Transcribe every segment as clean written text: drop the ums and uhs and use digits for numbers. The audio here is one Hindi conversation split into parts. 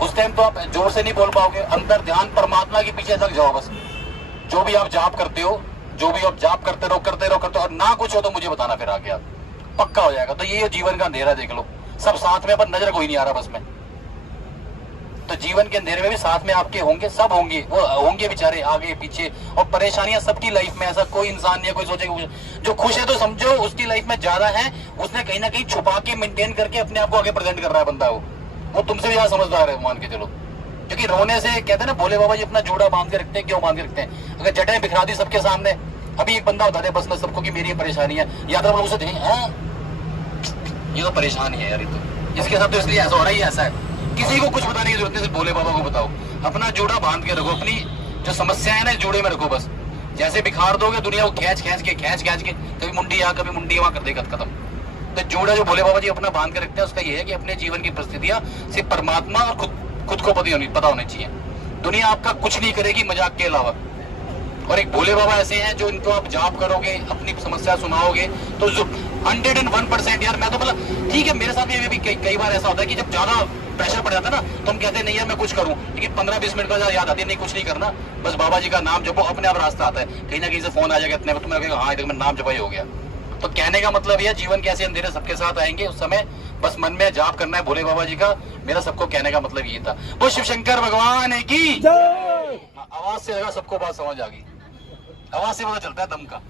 उस टाइम तो आप जोर से नहीं बोल पाओगे, अंदर ध्यान परमात्मा के पीछे लग जाओ बस। जो भी आप जाप करते हो, जो भी आप जाप करते रहो और ना कुछ हो तो मुझे बताना, फिर आगे आप पक्का हो जाएगा। तो ये जीवन का अंधेरा देख लो, सब साथ में, पर नजर कोई नहीं आ रहा बस में। तो जीवन के अंधेरे में भी साथ में आपके होंगे, सब होंगे, वो होंगे बेचारे आगे पीछे। और परेशानियां सबकी लाइफ में, ऐसा कोई इंसान नहीं है कोई सोचेगा जो खुश है तो समझो उसकी लाइफ में ज्यादा है, उसने कहीं ना कहीं छुपा के मेंटेन करके अपने आप को आगे प्रेजेंट कर रहा है बंदा। वो तुमसे भी ज्यादा समझदार है, मान के चलो। क्योंकि रोने से कहते हैं ना, भोले बाबा जी अपना जोड़ा बांध के रखते हैं। क्यों बांध के रखते हैं? अगर जटाएं बिखरा दी सबके सामने, अभी एक बंदा बता दे बस ना सबको कि मेरी परेशानी है, याद रखो उसे देखें ये तो परेशानी है यार, ये तो इसके साथ तो इसलिए ऐसा हो रहा है, ऐसा है। किसी को कुछ बताने की जरूरत नहीं, सिर्फ भोले बाबा को बताओ। अपना जोड़ा बांध के रखो, अपनी जो समस्या है ना जोड़े में रखो बस। जैसे बिखार दोगे दुनिया को खींच के कभी मुंडी यहाँ कभी मुंडी वहां कर देगा, खत्म। तो जोड़ा जो भोले बाबा जी अपना बांध के रखते हैं, उसका ये है कि अपने जीवन की परिस्थितियां सिर्फ परमात्मा और खुद को पता होनी चाहिए। दुनिया आपका कुछ नहीं करेगी मजाक के अलावा। और एक भोले बाबा ऐसे हैं जो इनको आप जाप करोगे, अपनी समस्या सुनाओगे तो 101% यार। मैं तो बोला ठीक है, मेरे साथ भी कई बार ऐसा होता है कि जब ज्यादा प्रेशर पड़ जाता है ना, तो हम कहते हैं नहीं यार मैं कुछ करूं, लेकिन 15-20 मिनट का याद आती है नहीं कुछ नहीं करना, बस बाबा जी का नाम जपो, अपने आप रास्ता आता है। कहीं ना कहीं से फोन आ जाएगा इतने में, तुम्हें हाँ इधर में नाम जपा ही हो गया। तो कहने का मतलब यह जीवन के ऐसे अंधेरे सबके साथ आएंगे, उस समय बस मन में जाप करना है भोले बाबा जी का। मेरा सबको कहने का मतलब ये था। वो शिव शंकर भगवान की आवाज से लगा सबको बात समझ आ गई, आवाज से पता चलता है दम का।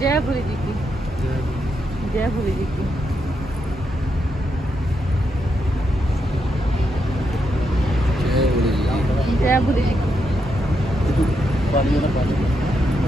जय भोले जी की, जय भोले जी की। जय भोले जी की।